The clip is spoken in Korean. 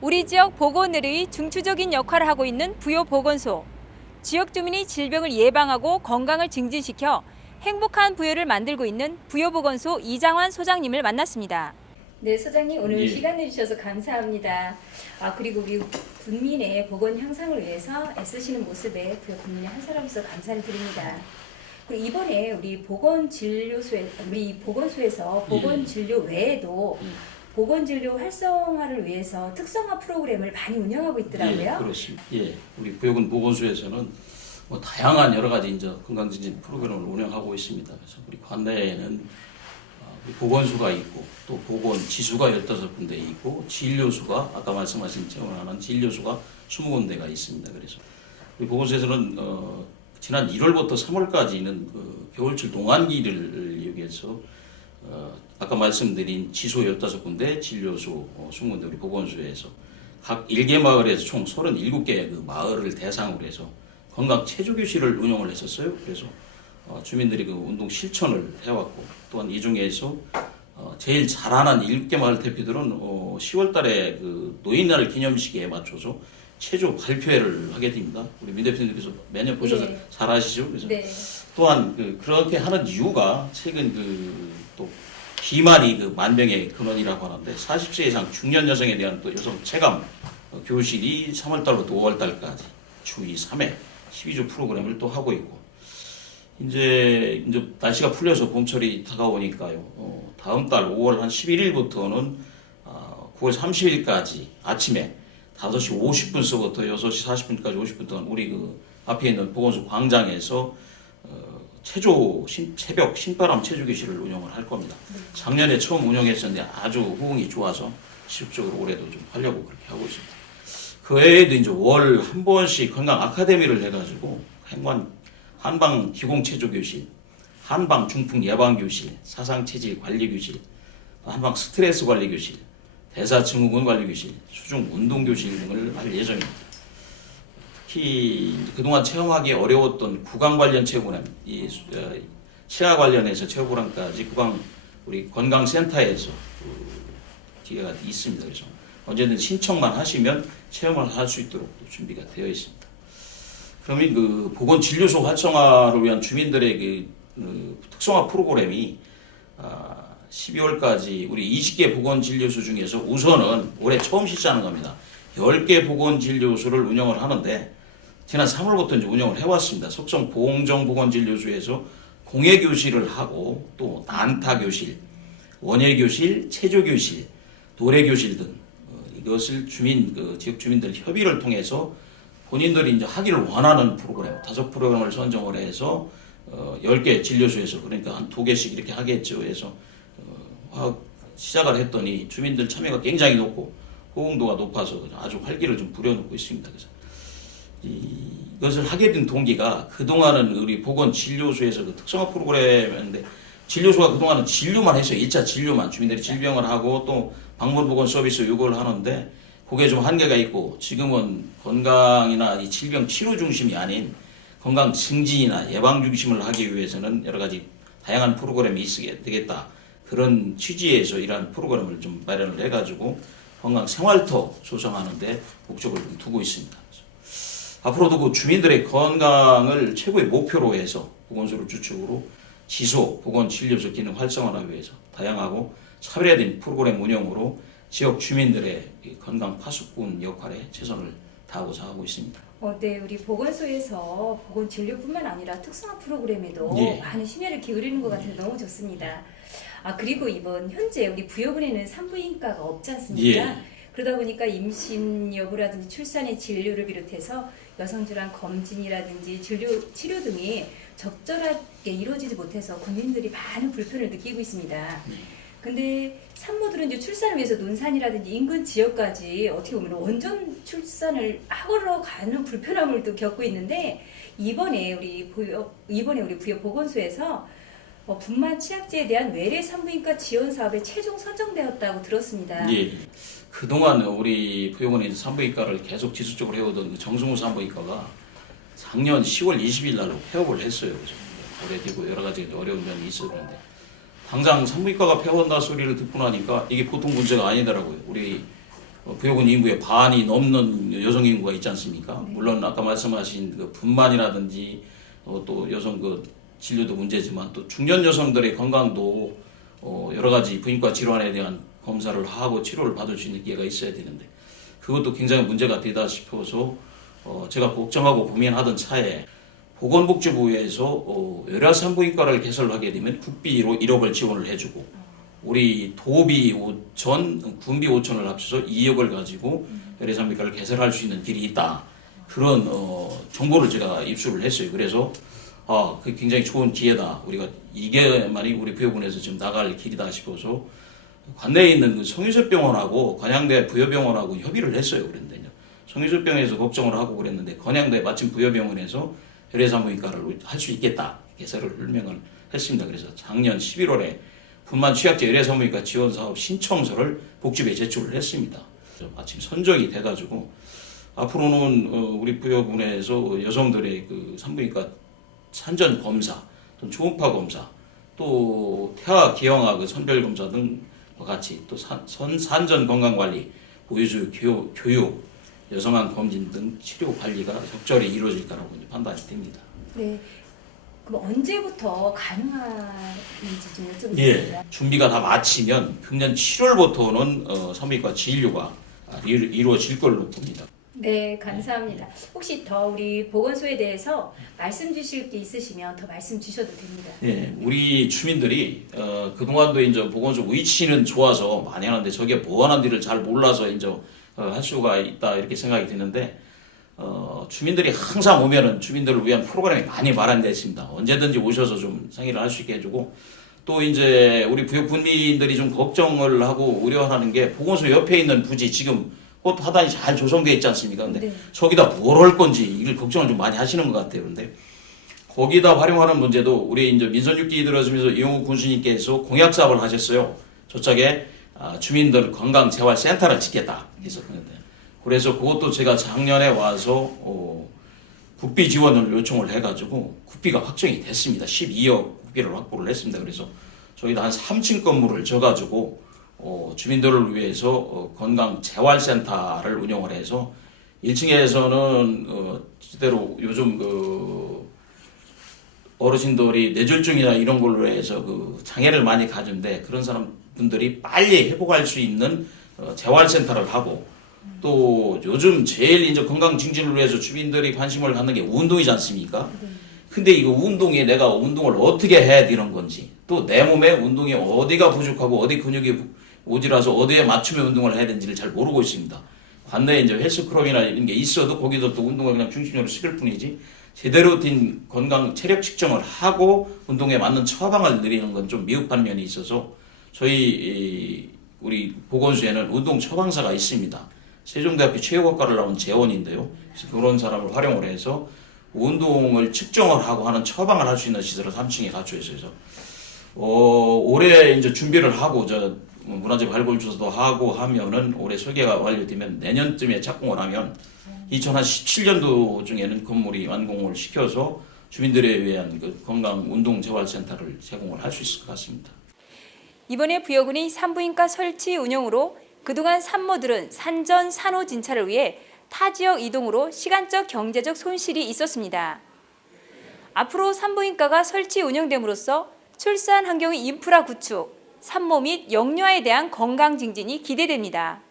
우리 지역 보건의료의 중추적인 역할을 하고 있는 부여보건소. 지역 주민이 질병을 예방하고 건강을 증진시켜 행복한 부여를 만들고 있는 부여보건소 이장환 소장님을 만났습니다. 네, 소장님 오늘 시간 내주셔서 감사합니다. 그리고 우리 군민의 보건 향상을 위해서 애쓰시는 모습에 부여 군민의 한 사람으로서 감사를 드립니다. 그리고 이번에 우리 보건소에서 보건진료 외에도 보건진료 활성화를 위해서 특성화 프로그램을 많이 운영하고 있더라고요. 예, 그렇습니다. 예, 우리 부여군 보건소에서는 다양한 여러 가지 이제 건강증진 프로그램을 운영하고 있습니다. 그래서 우리 관내에는 우리 보건소가 있고 또 보건지수가 15군데 있고 진료소가 아까 말씀하신 재원하는 진료소가 20군데가 있습니다. 그래서 우리 보건소에서는 지난 1월부터 3월까지는 그 겨울철 동안기를 이용해서 아까 말씀드린 지소 15군데, 진료소 20군데 우리 보건소에서 각 1개 마을에서 총 37개 그 마을을 대상으로 해서 건강 체조교실을 운영을 했었어요. 그래서 주민들이 그 운동 실천을 해왔고, 또한 이 중에서 제일 잘하는 7개 마을 대표들은 10월 달에 그 노인날 기념식에 맞춰서 체조 발표회를 하게 됩니다. 우리 민 대표님께서 매년 보셔서 잘 아시죠? 그래서 또한 그렇게 하는 이유가 최근 또 비만이 그 만병의 근원이라고 하는데 40세 이상 중년 여성에 대한 또 여성 체감 교실이 3월달부터 5월달까지 주 2, 3회 12주 프로그램을 또 하고 있고, 이제 날씨가 풀려서 봄철이 다가오니까요. 다음 달 5월 한 11일부터는 9월 30일까지 아침에 5시 50분서부터 6시 40분까지 50분 동안 우리 그 앞에 있는 보건소 광장에서 새벽 신바람 체조교실을 운영을 할 겁니다. 작년에 처음 운영했었는데 아주 호응이 좋아서 지속적으로 올해도 좀 하려고 그렇게 하고 있습니다. 그 외에도 이제 월 한 번씩 건강 아카데미를 해가지고 한방 기공 체조교실, 한방 중풍 예방교실, 사상체질 관리교실, 한방 스트레스 관리교실, 대사증후군 관리교실, 수중 운동교실 등을 할 예정입니다. 특히 그동안 체험하기 어려웠던 구강 관련 체험프로그램, 치아 관련해서 체험프로그램까지 우리 건강센터에서 기회가 있습니다. 그래서 언제든 신청만 하시면 체험을 할 수 있도록 준비가 되어 있습니다. 그러면 그 보건진료소 활성화를 위한 주민들의 그 특성화 프로그램이 12월까지 우리 20개 보건진료소 중에서 우선은 올해 처음 실시하는 겁니다. 10개 보건진료소를 운영을 하는데 지난 3월부터 이제 운영을 해왔습니다. 속성 보홍정 보건진료소에서 공예교실을 하고 또 난타교실, 원예교실, 체조교실, 노래교실 등 이것을 지역 주민들 협의를 통해서 본인들이 이제 하기를 원하는 프로그램 5프로그램을 선정을 해서 10개 진료소에서 그러니까 한 2개씩 이렇게 하겠죠. 해서 시작을 했더니 주민들 참여가 굉장히 높고 호응도가 높아서 아주 활기를 좀 불여넣고 있습니다. 그래서 이것을 하게 된 동기가 그동안은 우리 보건진료소에서 그 특성화 프로그램이었는데 진료소가 그동안은 진료만 했어요. 1차 진료만 주민들이 질병을 하고 또 방문보건 서비스 요구를 하는데 그게 좀 한계가 있고, 지금은 건강이나 이 질병 치료 중심이 아닌 건강 증진이나 예방 중심을 하기 위해서는 여러 가지 다양한 프로그램이 있어야 되겠다. 그런 취지에서 이러한 프로그램을 좀 마련을 해가지고 건강 생활터 조성하는 데 목적을 좀 두고 있습니다. 앞으로도 그 주민들의 건강을 최고의 목표로 해서 보건소를 주축으로 지소, 보건진료소 기능 활성화를 위해서 다양하고 차별화된 프로그램 운영으로 지역 주민들의 건강 파수꾼 역할에 최선을 다하고자 하고 있습니다. 네, 우리 보건소에서 보건진료뿐만 아니라 특성화 프로그램에도 많은 심혈을 기울이는 것 같아서 너무 좋습니다. 그리고 현재 우리 부여군에는 산부인과가 없지 않습니까? 그러다 보니까 임신 여부라든지 출산의 진료를 비롯해서 여성질환 검진이라든지 치료 등이 적절하게 이루어지지 못해서 국민들이 많은 불편을 느끼고 있습니다. 근데 산모들은 이제 출산을 위해서 논산이라든지 인근 지역까지 어떻게 보면 원전 출산을 하러 가는 불편함을 또 겪고 있는데 이번에 우리 부여 보건소에서 분만 치약제에 대한 외래 산부인과 지원 사업에 최종 선정되었다고 들었습니다. 그동안 우리 부여군에 산부인과를 계속 지속적으로 해오던 그 정승우 산부인과가 작년 10월 20일 날로 폐업을 했어요. 오래되고 여러 가지 어려운 면이 있었는데 당장 산부인과가 폐업한다 소리를 듣고 나니까 이게 보통 문제가 아니더라고요. 우리 부여군 인구의 반이 넘는 여성 인구가 있지 않습니까? 네. 물론 아까 말씀하신 그 분만이라든지 또 여성 그 진료도 문제지만 또 중년 여성들의 건강도 여러 가지 부인과 질환에 대한 검사를 하고 치료를 받을 수 있는 기회가 있어야 되는데 그것도 굉장히 문제가 되다 싶어서 제가 걱정하고 고민하던 차에 보건복지부에서 외래 산부인과를 개설을 하게 되면 국비로 1억을 지원을 해주고 우리 도비 5천, 군비 5천을 합쳐서 2억을 가지고 외래 산부인과를 개설할 수 있는 길이 있다. 그런 정보를 제가 입수를 했어요. 그래서 그 굉장히 좋은 기회다. 우리가 이게만이 우리 부여군에서 지금 나갈 길이다 싶어서 관내에 있는 그 성유섭병원하고 건양대 부여병원하고 협의를 했어요. 그랬는데 성유섭병원에서 걱정을 하고 그랬는데 건양대 마침 부여병원에서 외래산부인과를 할 수 있겠다. 개설을 설명을 했습니다. 그래서 작년 11월에 분만 취약제 외래산부인과 지원 사업 신청서를 복지부에 제출을 했습니다. 마침 선정이 돼가지고 앞으로는 우리 부여군에서 여성들의 그 산부인과 산전 검사, 또 초음파 검사, 또 태아 기형아 그 선별 검사 등과 같이 또 산전 건강 관리, 보유주 교육, 여성암 검진 등 치료 관리가 적절히 이루어질 거라고 판단이 됩니다. 네. 그럼 언제부터 가능한지 좀 여쭤보겠습니다. 예, 준비가 다 마치면 금년 7월부터는 산부인과 진료가 이루어질 걸로 봅니다. 네, 감사합니다. 혹시 더 우리 보건소에 대해서 말씀 주실 게 있으시면 더 말씀 주셔도 됩니다. 예, 우리 주민들이 그동안도 이제 보건소 위치는 좋아서 많이 하는데 저게 뭐 하는지를 잘 몰라서 이제 할 수가 있다 이렇게 생각이 드는데 주민들이 항상 오면은 주민들을 위한 프로그램이 많이 마련되어 있습니다. 언제든지 오셔서 좀 상의를 할 수 있게 해주고 또 이제 우리 부여 군민들이 좀 걱정을 하고 우려하는 게 보건소 옆에 있는 부지 지금 꽃 하단이 잘 조성되어 있지 않습니까? 근데 네. 저기다 뭘 할 건지 이걸 걱정을 좀 많이 하시는 것 같아요. 근데 거기다 활용하는 문제도 우리 이제 민선6기 들어서면서 이용우 군수님께서 공약 사업을 하셨어요. 저쪽에 주민들 건강 재활 센터를 짓겠다 했었는데 그래서 그것도 제가 작년에 와서 국비 지원을 요청을 해가지고 국비가 확정이 됐습니다. 12억 국비를 확보를 했습니다. 그래서 저희도 한 3층 건물을 져가지고 주민들을 위해서 건강 재활센터를 운영을 해서 1층에서는 제대로 요즘 그 어르신들이 뇌졸중이나 이런 걸로 해서 그 장애를 많이 가진데 그런 사람분들이 빨리 회복할 수 있는 재활센터를 하고 또 요즘 제일 이제 건강 증진을 위해서 주민들이 관심을 갖는 게 운동이지 않습니까? 근데 이거 운동에 내가 운동을 어떻게 해야 되는 건지 또 내 몸에 운동이 어디가 부족하고 어디 근육이 오지라서 어디에 맞추며 운동을 해야 되는지를 잘 모르고 있습니다. 관내에 이제 헬스클럽이나 이런 게 있어도 거기서 또 운동을 그냥 중심적으로 시킬 뿐이지 제대로 된 건강 체력 측정을 하고 운동에 맞는 처방을 내리는 건 좀 미흡한 면이 있어서 저희 우리 보건소에는 운동 처방사가 있습니다. 세종대학교 체육학과를 나온 재원인데요. 그래서 그런 사람을 활용을 해서 운동을 측정을 하고 하는 처방을 할 수 있는 시설을 3층에 갖춰 있어서 올해 이제 준비를 하고 문화재 발굴 조사도 하고 하면은 올해 설계가 완료되면 내년쯤에 착공을 하면 2017년도 중에는 건물이 완공을 시켜서 주민들에 위한 그 건강 운동 재활센터를 제공을 할 수 있을 것 같습니다. 이번에 부여군이 산부인과 설치 운영으로 그동안 산모들은 산전 산후 진찰을 위해 타 지역 이동으로 시간적 경제적 손실이 있었습니다. 앞으로 산부인과가 설치 운영됨으로써 출산 환경의 인프라 구축, 산모 및 영유아에 대한 건강 증진이 기대됩니다.